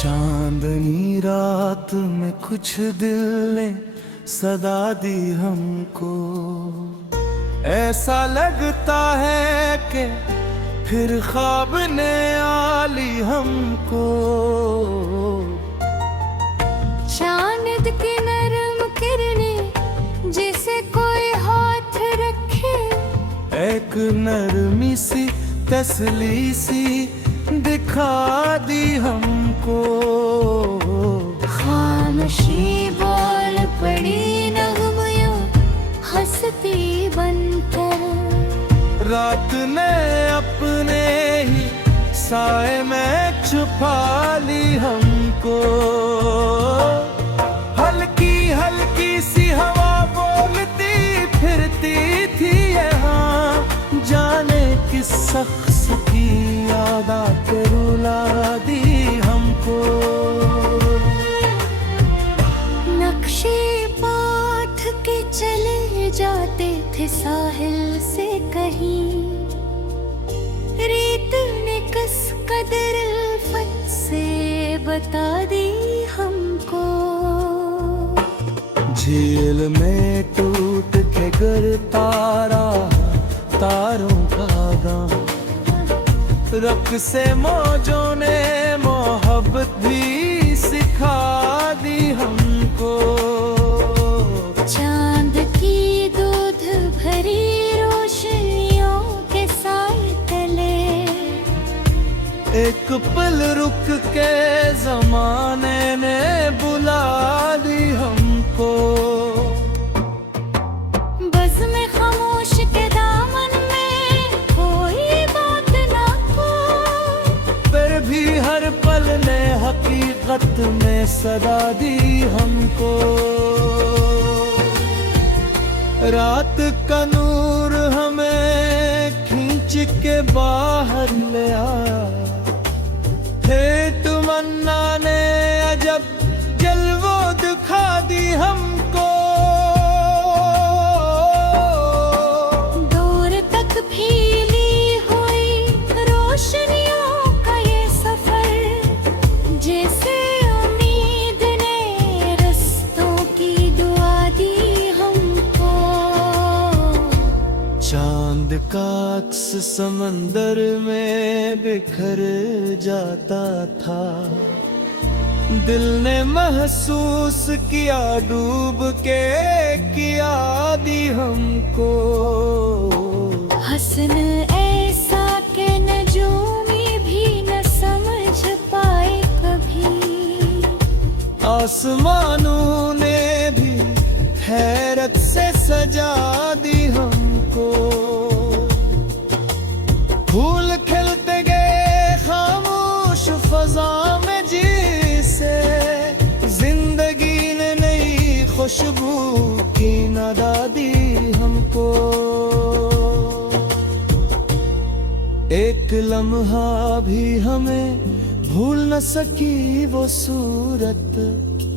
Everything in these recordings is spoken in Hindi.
चांदनी रात में कुछ दिल ने सदा दी हमको, ऐसा लगता है कि फिर ख्वाब ने आ ली हमको। चांद की नरम किरणें जैसे कोई हाथ रखे, एक नरमी सी तसली सी दिखा दी हमको। खामोशी बोल पड़ी नगमियों हंसती बनकर, रात ने अपने ही साए में छुपा ली हमको। हल्की हल्की सी हवा बोलती फिरती थी यहाँ, जाने किस शख्स की याद आके रुला दी हमको। नक्शे पाथ के चले जाते थे साहिल से कहीं, रेत ने कस कदर उल्फत से बता दी हमको। झील में टूट के गिरता रहा तारों का गान, रक से मौजों ने मोहब्बत भी सिखा दी हमको। चांद की दूध भरी रोशनियों के साए तले, एक पल रुक के जमाने ने बुला दी हमको। बज़्म खामोश के दामन में कोई बात ना हो, फिर भी हर पल ने हकीकत में सदा दी हमको। रात का नूर हमें खींच के बाहर ले आया, थे तमन्ना ने अजब जलवो दिखा दी हमको। दूर तक फैली हुई रोशनियों का ये सफर, जैसे उम्मीद ने रस्तों की दुआ दी हमको। चांद का अक्स समंदर में बिखर जाता था, दिल ने महसूस किया डूब के किया दी हमको। हसन ऐसा के नजूमी भी न समझ पाए कभी, आसमानों ने भी हैरत से सजा दी हमको। फूल खिलते गए खामोश फजा में जिसे जिंदगी ने नई खुशबू की नदा दी हमको। एक लम्हा भी हमें भूल न सकी वो सूरत,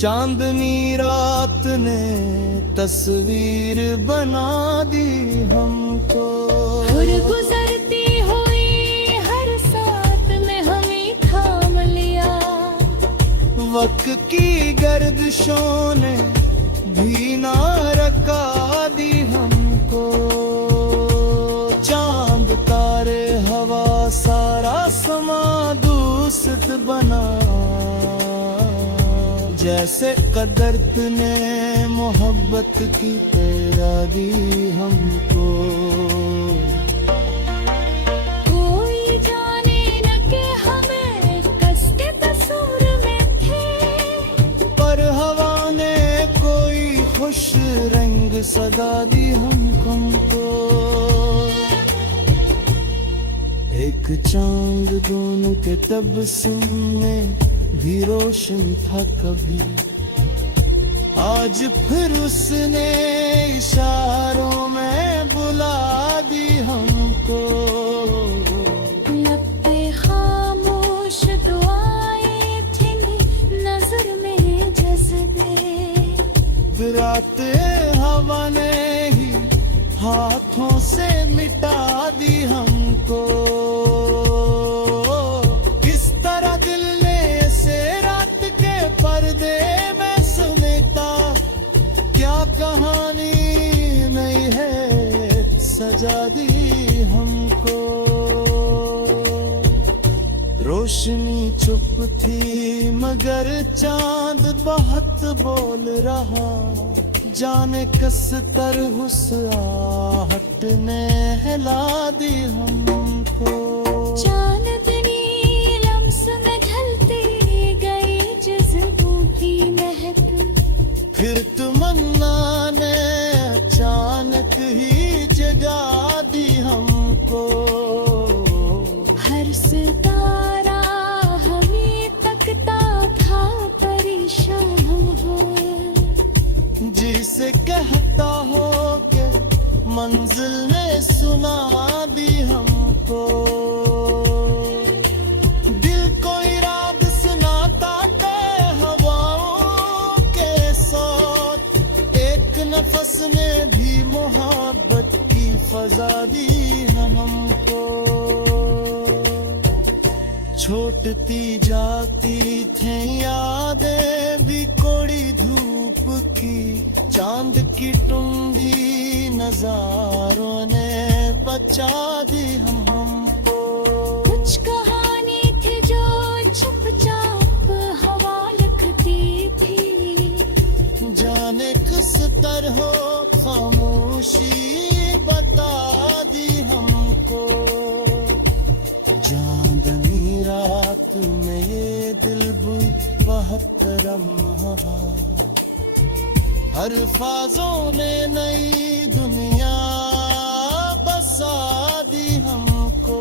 चांदनी रात ने तस्वीर बना दी हमको। और गुजरती हुई हर साथ में हमें थाम लिया, वक्त की गर्दिशों ने भी ना रका दी हमको। चांद तारे हवा सारा समा दूस्त बना, जैसे कदरत ने मोहब्बत की पैदा दी हमको। कोई जाने न कि हमें कसके तस्वीर में थे, पर हवा ने कोई खुश रंग सदा दी हमको। एक चांद दोनों के तबस्सुम में भी रोशन था कभी, आज फिर उसने इशारों में बुला दी हमको। लब पे खामोश दुआएं थी नजर में जज्बे, रात हवा ने ही हाथों से मिटा दी हमको। किस तरह दिल ने सेरा सजा दी हमको। रोशनी चुप थी मगर चांद बहुत बोल रहा, जाने किस तरह उस आहट ने हिला दी हमको। चांदनी लम्स में ढलती गई जज्बों की महक, फिर तमन्ना ने अचानक ही जगा दी हमको। हर सितारा हमें तकता था परेशान हो, जिसे कहता हो के मंजिल ने सुना दी हमको। दिल को इराद सुनाता ते हवाओं के साथ, एक नफस ने भी मोहब्बत की फजा दी हमको। छोटती जाती थे यादें भी कोड़ी धूप की, चांद की टुंडी नजारों ने बचा दी हमको। कुछ कहानी थी जो चुपचाप हवा लिखती थी, जाने किस तरह खामोशी बता दी हमको। चांदनी रात में ये दिल बुई बहुत रहा, अल्फाजों ने नई दुनिया बसा दी हमको।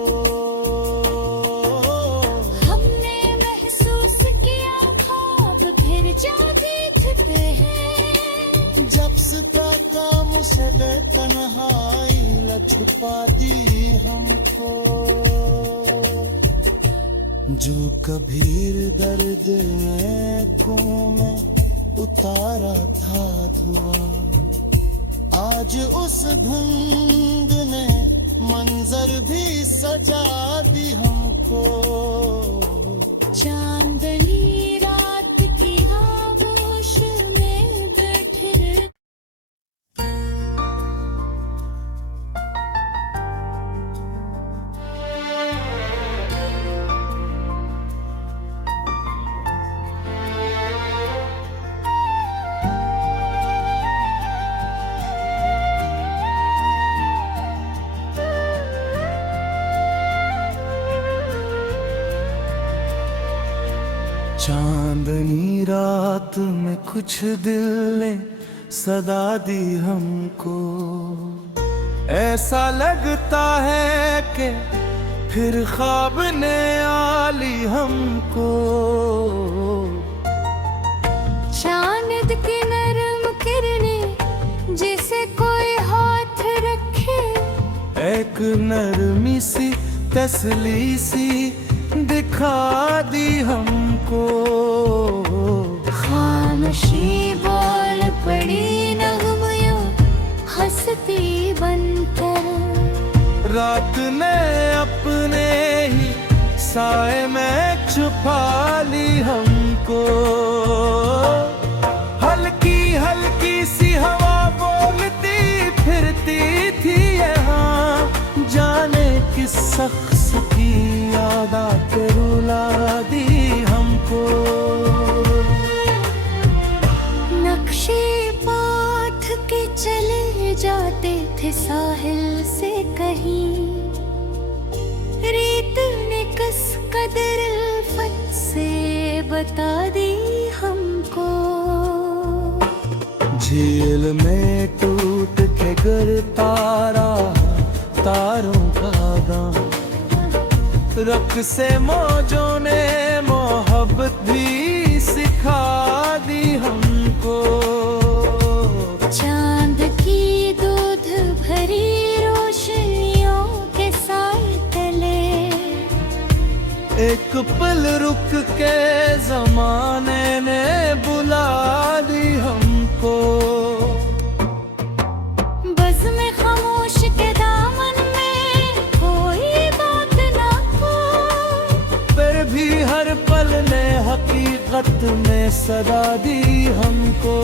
हमने महसूस किया ख्वाब फिर जागे थे हैं, जब सता काम से तन्हाई ल छुपा दी हमको। जो कभी दर्द आंखों में उतारा था धुआं, आज उस धुंध ने मंजर भी सजा दी हमको। चांदनी रात की आगोश में बैठे चांदनी रात में कुछ दिल ने सदा दी हमको। ऐसा लगता है कि फिर ख्वाब ने आली हमको। चांद की नरम किरणें जैसे कोई हाथ रखे, एक नरमी सी तसली सी दिखा दी हमको। खामोशी बोल पड़ी नगमियों हंसती बनकर, रात ने अपने ही साए में छुपा ली हमको। हल्की हल्की सी हवा बोलती फिरती थी यहाँ, जाने किस शख्स की याद आके रुला दी हमको। नक्शे पाथ के चले जाते थे साहिल से कहीं, रेत ने कस कदर उल्फत से बता दी हमको। झील में टूट के गिरता रहा तारों का दाम, रख से मौजों ने मोहब्बत भी सिखा दी हमको। चांद की दूध भरी रोशनियों के साए तले, एक पल रुक के जमाने ने बुला दी हमको। बज़्म खामोश के दामन में कोई बात ना हो, फिर भी हर पल ने हकीकत में सदा दी हमको।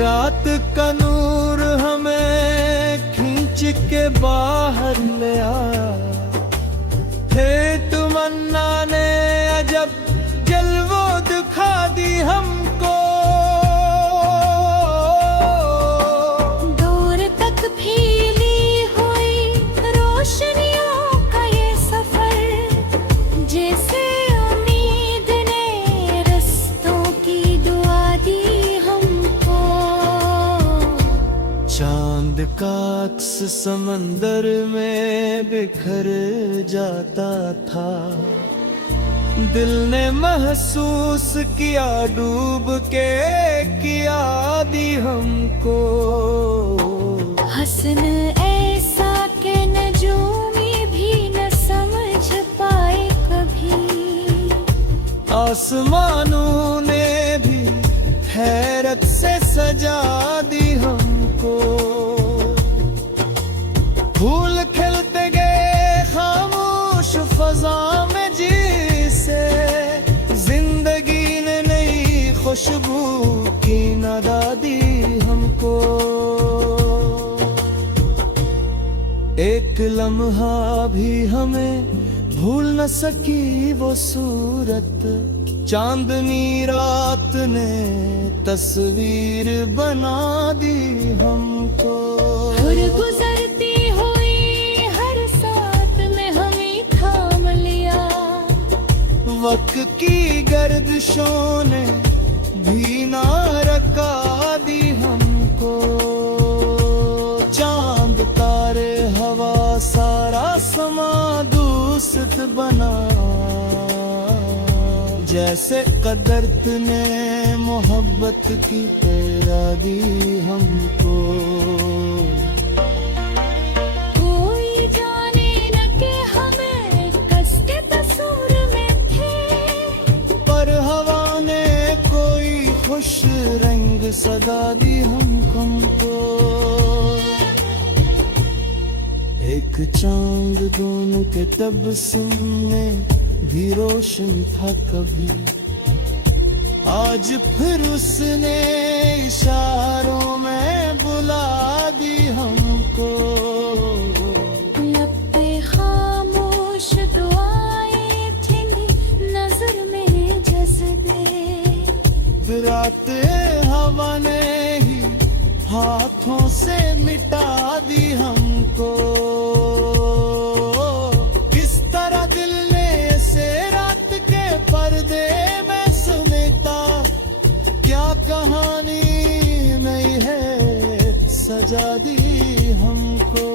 रात का नूर हमें के बाहर ले आया। हे तमन्ना ने अजब जलवो दिखा दी हमको। दूर तक फैली हुई रोशनियों का ये सफर, जैसे उम्मीद ने रस्तों की दुआ दी हमको। चांद का अक्स समंदर में बिखर जाता था। दिल ने महसूस किया डूब के किया दी हमको। हसन ऐसा के नजूमी भी न समझ पाए कभी। आसमानों ने भी हैरत से सजा दी हमको। फूल खिलते गए खामोश फजा में जिसे जिंदगी ने नई खुशबू की नदा दी हमको। एक लम्हा भी हमें भूल न सकी वो सूरत। चांदनी रात ने तस्वीर बना दी हमको। गुजरती हुई हर साथ में हमें थाम लिया। वक्त की गर्दिशों ने भी ना रका दी हमको। चांद तारे हवा सारा समा दूस्त बना। जैसे कदरत ने मोहब्बत की तेरा दी हमको। कोई जाने न कि हमें कसके तस्वीर में थे, पर हवा ने कोई खुश रंग सदा दी हमको। एक चांद दोनों के तबस्सुम में भी रोशन था कभी। आज फिर उसने इशारों में बुला दी हमको। लब पे खामोश दुआएं थी, नजर में जज्बे। रात हवा ने ही हाथों से मिटा दी हमको। किस तरह दिल ने से रात के पर्दे में सुनता। क्या कहानी नहीं है सजा दी हमको।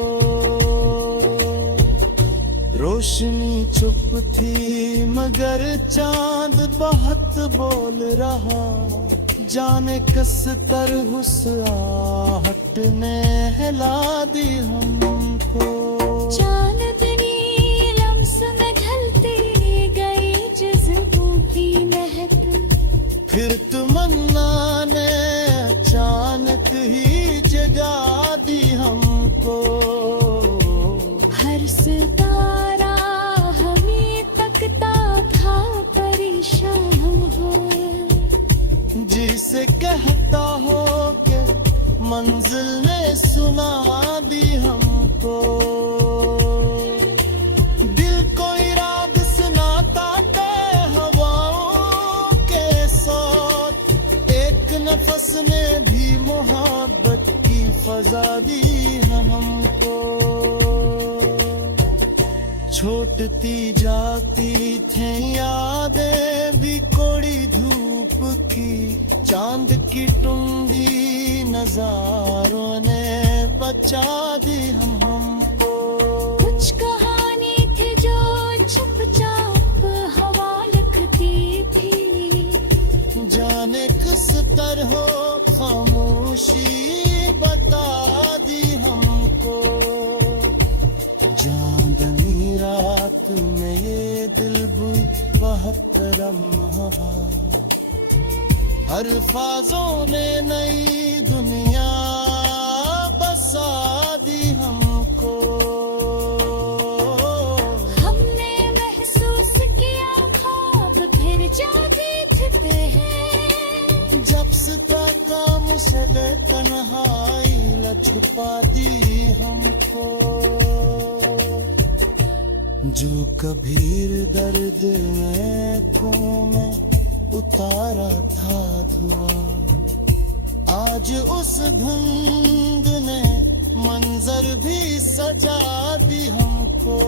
रोशनी चुप थी मगर चांद बहुत बोल रहा। जाने किस तरह उस आहट ने हिला दी हमको। चांदनी लम्स में ढलती गई जज्बों की महक। फिर तमन्ना ने अचानक ही जगा दी हमको। हर सितारा हमें तकता था परेशान हो। जिसे कहता हो के मंजिल ने सुना दी हमको। दिल को इराद सुनाता ते हवाओं के साथ। एक नफस ने भी मोहब्बत की फजा दी हमको। छूटती जाती थे यादें भी कोड़ी धूप की। चांद की टुंडी नजारों ने बचा दी हमको। कुछ कहानी थी जो चुपचाप हवा लिखती थी। जाने किस तरह खामोशी बता दी हमको। चांदनी रात में ये दिल बुई बहुत लम्हा। अल्फाजों ने नई दुनिया बसा दी हमको। हमने महसूस किया ख्वाब फिर जागे थे हैं। जब से तक मुझे तन्हाई न छुपा दी हमको। जो कबीर दर्द में में उतारा था धुआं, आज उस धुंध ने मंजर भी सजा दी हमको।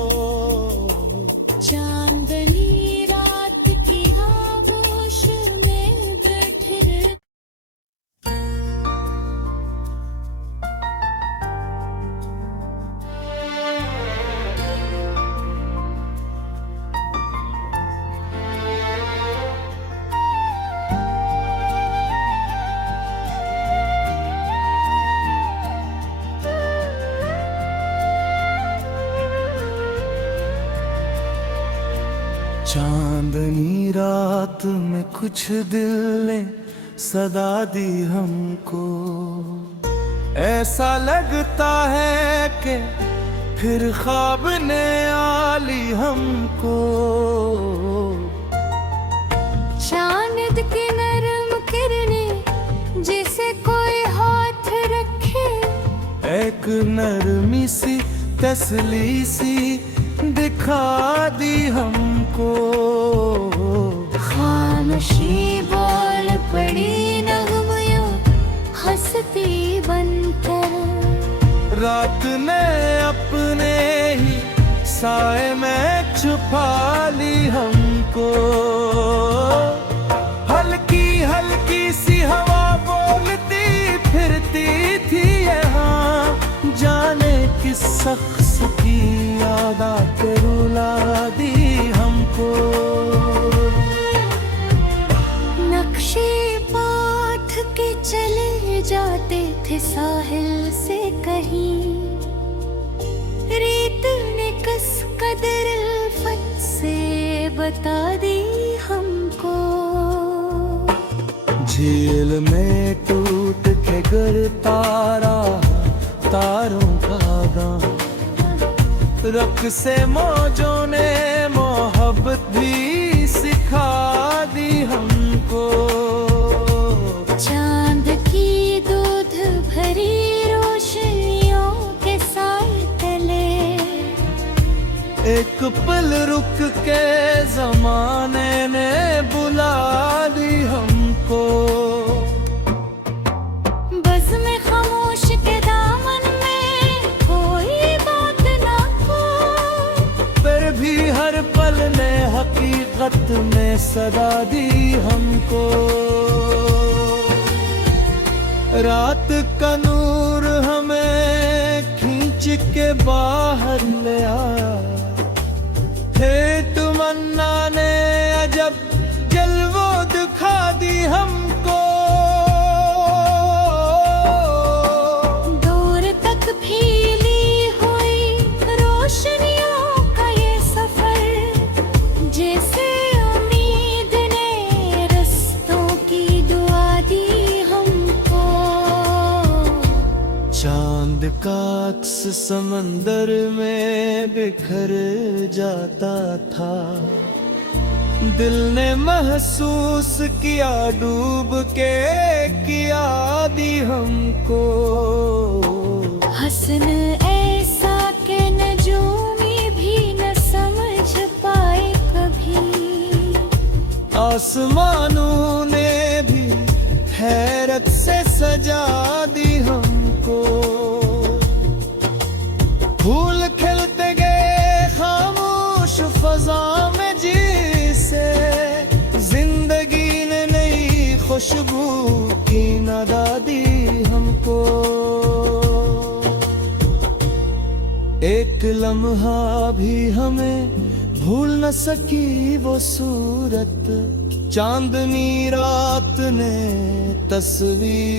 चांदनी रात की आगोश में बैठे चांदनी रात में कुछ दिल ने सदा दी हमको। ऐसा लगता है कि फिर ख्वाब ने आली हमको। चांद की नरम किरणें जिसे कोई हाथ रखे, एक नरमी सी तसली सी दिखा दी हमको। खामोशी बोल पड़ी नगमियों हंसती बनकर। रात ने अपने ही साए में छुपा ली हमको। हल्की हल्की सी हवा बोलती फिरती थी यहाँ, जाने किस शख्स की याद रुला दी हमको। नक्शे पाठ के चले जाते थे साहिल से कहीं, रेत ने कस कदर उल्फत से बता दी हमको। झील में टूट के गिरता रहा तारों का गाना, रख से मौजों ने मोहब्बत भी सिखा दी हमको। चांद की दूध भरी रोशनियों के साए तले, एक पल रुक के जमाने ने बुला दी हमको। बज़्म में खामोश के दामन में कोई बात ना हो, फिर भी हर पल ने हकीकत में सदा दी हमको। रात का नूर हमें खींच के बाहर ले आया, थे तमन्ना ने अजब जलवो दिखा दी हमको। दूर तक फैली हुई रोशनियों का ये सफर, जैसे उम्मीद ने रस्तों की दुआ दी हमको। चांद का अक्स समंदर में बिखर जाता था, दिल ने महसूस किया डूब के किया दी हमको। हसन ऐसा के नजूमी भी न समझ पाए कभी, आसमानों ने भी हैरत से सजा दी हमको। फूल खिलते गए खामोश फजा में जिसे जिंदगी ने नई खुशबू की नदा दी हमको। एक लम्हा भी हमें भूल न सकी वो सूरत, चांदनी रात ने तस्वीर